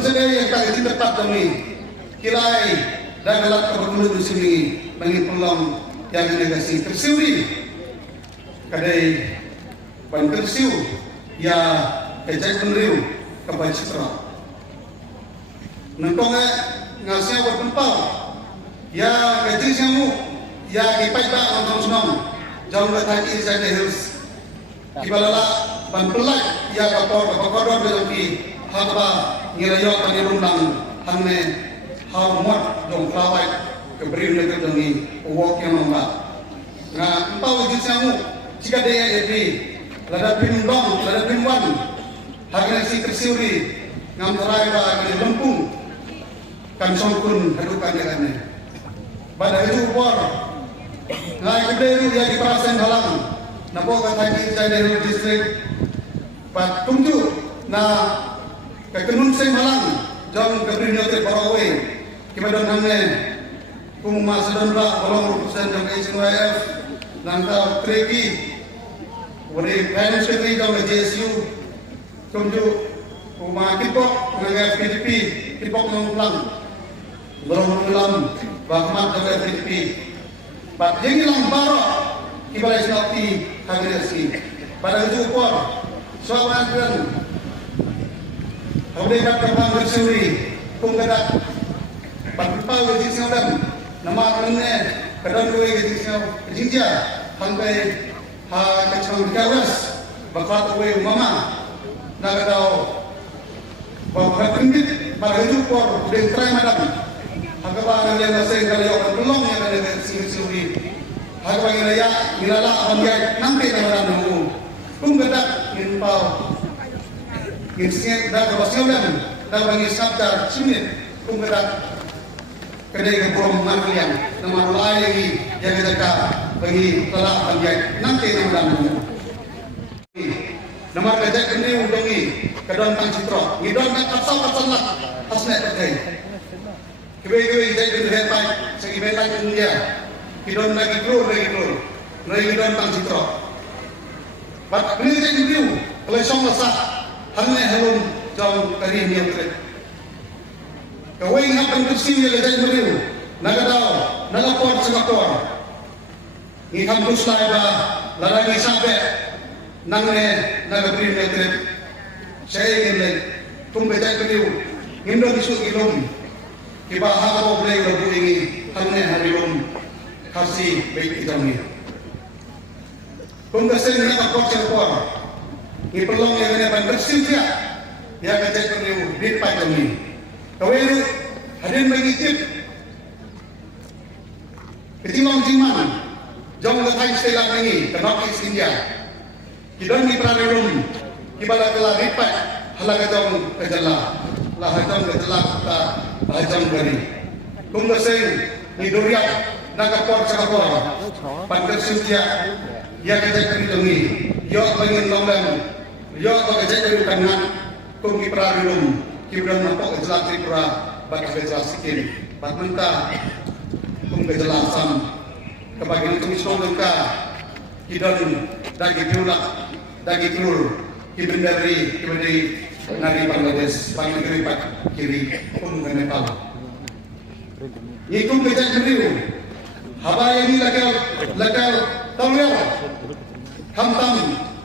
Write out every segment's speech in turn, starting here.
sedaya yang tak izin tepat kami kilai dan gelat kebergulu di sini bagi peluang yang negasi tersiuri kadai ban tersiu ya kejak penriu kepada citra nentongnya ngasihnya bertempal ya kejak siamu ya ipai tak nonton senang jauh ketaki saya hills kibalala ban pelak ya kakodor dalam ki haba ngirayo panirundang hangne harmot dong klawai keberi negeri demi uwok yang lomba nah empau wajib siamu jika dia jadi lada pindong lada pinwan harga si tersiuri ngam terai ba di lempung kan songkun hadukan dengannya pada itu upor ngai gede ya di perasan halang napo kataki saya dari distrik pat tungju na kekenun saya halang jong keberi nyote parawe kimadon hamne kumuma sedondra bolong urusan jong SNYF nangka treki wari parents sekali jong JSU tungju kumuma kipok nang FPDP kipok nang ulang bolong ulang bahmat jong FPDP pat yang hilang barok kibalai senakti kagirasi pada itu upor soalan dan Haudekat kapang bersuri kumgadak pagpapal wajib singadam nama kanne kadang dua wajib singaw jinja hangkai ha kacang dikawas bakal away mama nagadao bawa kendit pada itu upor udah try madam hagawa yang ngasih kalayo belum yang ada suri hagawa ngilaya ngilala abanggay nanti namadam nungu kumgadak nginpau Insinyur dah berwasiat dah bagi sabda sini kumgerak kedai kebom marlian nama mulai lagi yang kita bagi telah panjang nanti nama nama kerja ini undungi kedon tang citro ngidon nak kapsal lah asnek terkait kebe jadi dulu hebat segi betai dunia kidon lagi keluar ngidon tang citro bat ini jadi dulu kalau song हमने हलुम जाऊं करी नियंत्रित कवई यहाँ पंक्ति में ले जाए मरियो नगदाओ नगपोर सगपोर निकम दुष्टाय बा लड़ाई साबे नंगने नगप्री नियंत्रित saya ingin तुम बेचाए मरियो इंडो दिसु इलुम किबा हागो ब्ले लबु इंगी हमने हरिलुम खासी बेक इजामी तुम कैसे नगपोर सगपोर Ipelong yang ada bandar sintia ya kecek perlu di pagi kawin hadir bagi tip ketimang jiman jom letai setelah ini kenapa India kidon di prarirun kibala kelah ripat halaga jom kejala lah jom kejala kita jom dari kumdaseng ni duriak nagapor sakapor bandar sintia ya kecek perlu yo bangin lomban yo bagi jadi kangan kum kipra rilum kibran napok jelas tripura bagi jelas sikin bat menta kum kejelasan kebagian tumis longka kidon dagi tiulak dagi tiur kibran dari nari Bangladesh bagi negeri pak kiri kum ke Nepal ikum kejak jeriu haba ini lakal tolong hamtam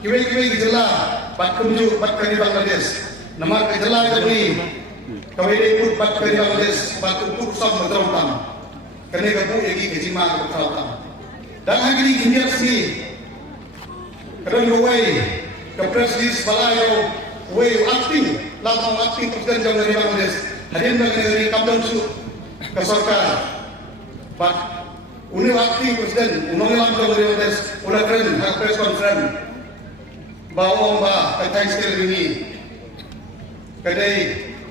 kiwe gejala bat kunju bat kari Bangladesh nama gejala jadi kawe ikut bat kari Bangladesh bat ukur sam berterutam kene gabu egi kejima berterutam dan hari India sini kadang gawai ke presiden balayo way acting langsung acting presiden jauh dari Bangladesh hadir dari kampung su ke sorkar bat uni acting presiden unong langsung dari Bangladesh udah keren hak press conference bawa ba katai sekali ini kadai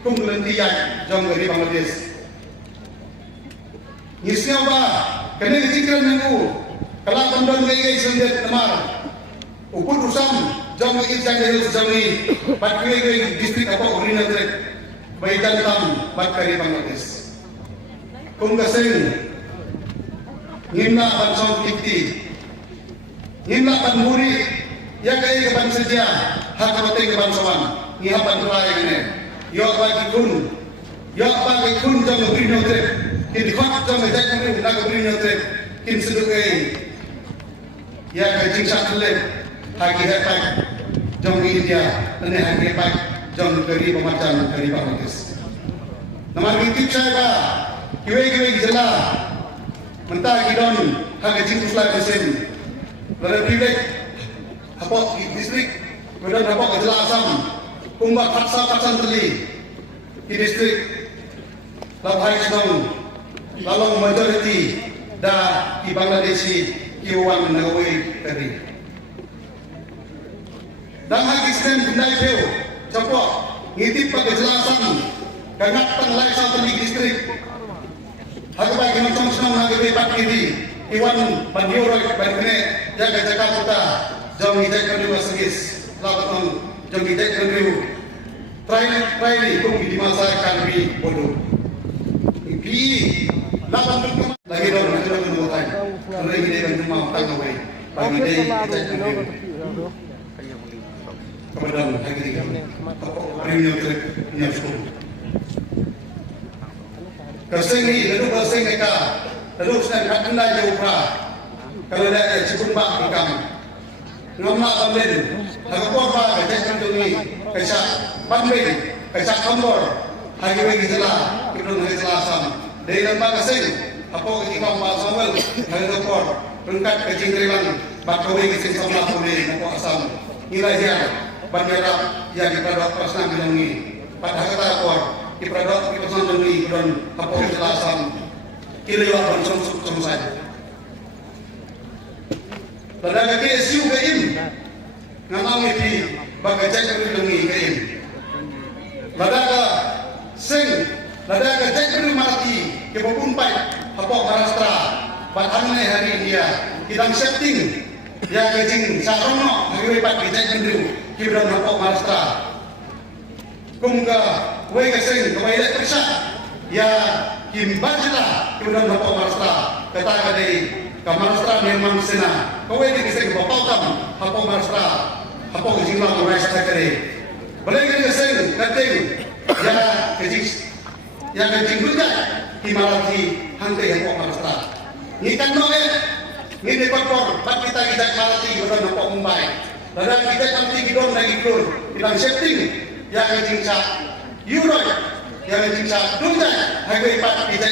kumulentian jong dari Bangladesh nisnya ba kadai zikran minggu kalau kondon gay sendet temar upur usam jong lagi jangan jami bat gay distrik apa urina trek baikan tam bat kari Bangladesh kum gaseng ngimna bansong tikti ngimna panmuri ya kaya keban saja hak kabateng keban sawan ngihapan tulay ini yo bagi kun ya bagi kun jam beri nyotre kin khot jam jai kun na beri nyotre kin seduk ya kajing sakle hagi hepak jam India ane hagi hepak jam dari pemacang dari Bangladesh nama ngintip saya ba kiwe jela mentah gidon hagi jing sulai mesin pada privilege apa distrik kemudian apa jela Asam kumba patsan teli di distrik Labhai Sedong lalong majority da di Bangladeshi kiwan nagawi tadi dan hagi sen bindai peo capo ngitip pada jelasan kangat tanglai satu distrik hagi bagi macam senang hagi bebat kiri iwan bandioroi bandine jaga Jakarta jam hidai kandiwa segis labatong jam hidai kandiwa try kung di masa kanwi bodoh lapan lagi dong nanti dong nunggu time karena ini kan cuma tang away bagi dia kita kemudian lagi tiga premium trip punya school kesengi lalu kesengi mereka lalu sedang anda jauh kalau dia cukup bang ikam ngamla tamlen harga apa kerja kantuni kerja banding kerja kambor hari bagi jelas kita hari jelasan dari lembaga kasing apa ikam Pak Samuel hari doktor rengkat kecing rilang bakawai kising sama pulih apa asam nilai dia bandara yang dipradok prasna bilangi pada kata akor dipradok prasna bilangi dan apa jelasan kiliwat dan selesai pada kaki SU kaim ngamang di bagajai bilangi kaim pada sing lada gajah kena mati ke Pumpai Hapok Maharashtra batangnya hari dia kita setting ya gajing sarono hari pat gajah kena kibran Hapok Maharashtra kumga wei gasing kawai persa ya kimbajla kibran Hapok Maharashtra kata kadai ke Maharashtra memang sena kawai di gasing bapautam Hapok Maharashtra Hapok gajing lah mulai sekali boleh gasing kating ya gajing yang kencing juga di Marathi hantai yang kok Maharashtra ni kan no ni de pakor bat kita Marathi betul nak Mumbai dan kita nanti gidon lagi keluar bilang setting yang kencing sa euro yang kencing sa dunia harga 4 kita